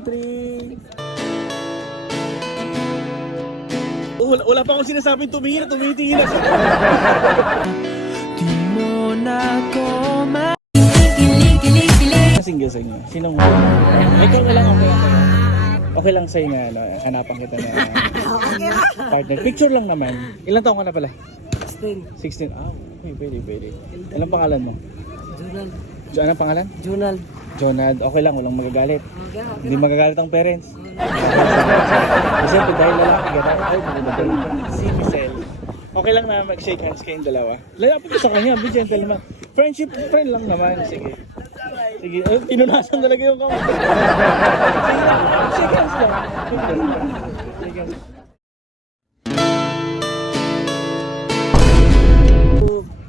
2, 3. Wala pa akong sinasabing tumingin na tumitingin na siya. Di mo na ko Sing-sing. Sinong ikaw na lang, okay. Okay lang sa'yo nga, ano, hanapan kita na partner. Picture lang naman. Ilan taong ka na pala? 16. Okay, pwede. Anong pangalan mo? Junald. Anong pangalan? Junald. Jonad. Okay lang, walang magagalit. Hindi magagalit ang parents. Kasi dahil lalaki ka na, ay, si Michelle. Okay lang na mag-shake hands kayong dalawa. Lalapit ko sa kanya, be gentleman. Friendship, friend lang naman. Sige. Sige, pinunasan talaga yung kamay. Sige lang, shake hands lang. Shake hands.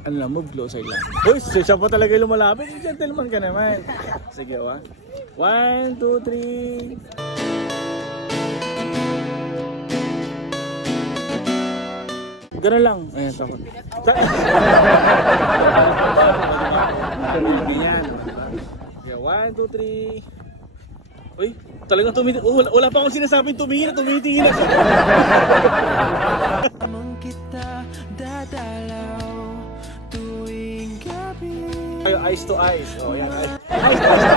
Ano lang, move closer lang. Uy, siya pa talaga lumalapit. Gentleman ka naman. Sige, 1, 2, 3. Ganun lang. Ayan, takot. Ganyan. Okay, 1, 2, 3. Uy, talagang tumitingin. Wala pa akong sinasabing tumingin na tumitingin na siya. Kayo, eyes to eyes. Oh, yan. Eyes to eyes.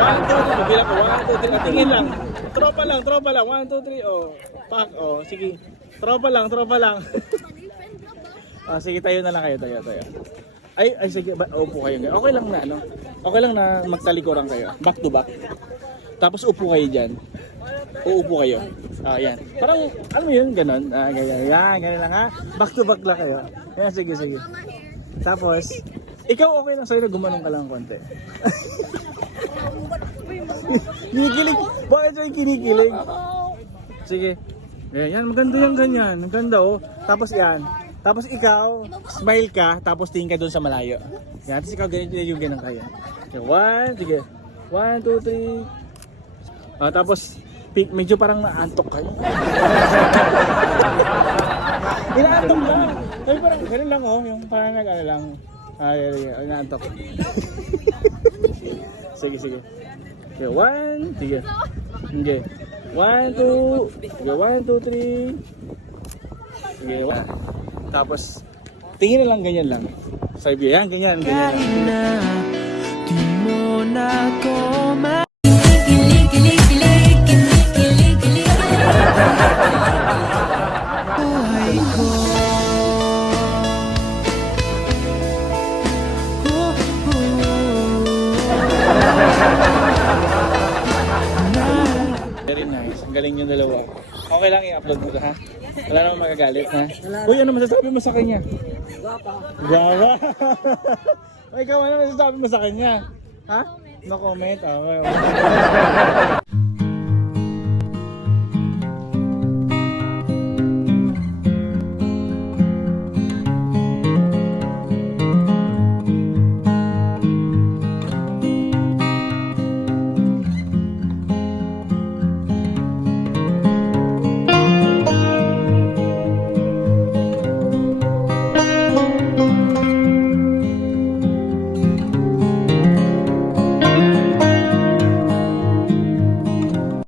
1, 2, 3. Bilang ko, 1, 2, 3. Tingin lang. Tropa lang. 1, 2, 3. Oh, pak. Oh, sige. Tropa lang. Sige, tayo na lang kayo. Tayo. Ay, sige. Upo kayo. Okay lang na, ano? Okay lang na magtalikuran kayo. Back to back. Tapos upo kayo dyan. Uupo kayo. Yan. Parang, ano yun? Ganon. Ganyan lang ha. Back to back lang kayo. Yan, sige. Tapos, ikaw okay lang sa'yo na gumanong ka lang konti. Kinikilig. Bakit sa'yo kinikilig? Sige. Yan, maganda yung ganyan. Maganda oh. Tapos yan. Tapos ikaw, smile ka, tapos tingin ka doon sa malayo. Yan, tapos ikaw ganito yung ganang kaya. Sige. 1, 2, 3. Tapos, medyo parang naantok kayo. Inaantok lang. Sabi parang ganun lang oh. Yung parang nag-ano lang. Naantok. Sige. Okay, 1. Sige. Okay. 1, 2. Sige, 1, 2, 3. Sige, 1. Tapos, tingin na lang ganyan lang. Sabi yan, ganyan lang. Di mo na ko Very nice. Ang galing yung dalawa. Okay lang i-upload mo ito ha? Wala namang magagalit ha? Uy, ano masasabi mo sa kanya? Guwapa. Ikaw, ano masasabi mo sa kanya? Ha? No comment? Okay.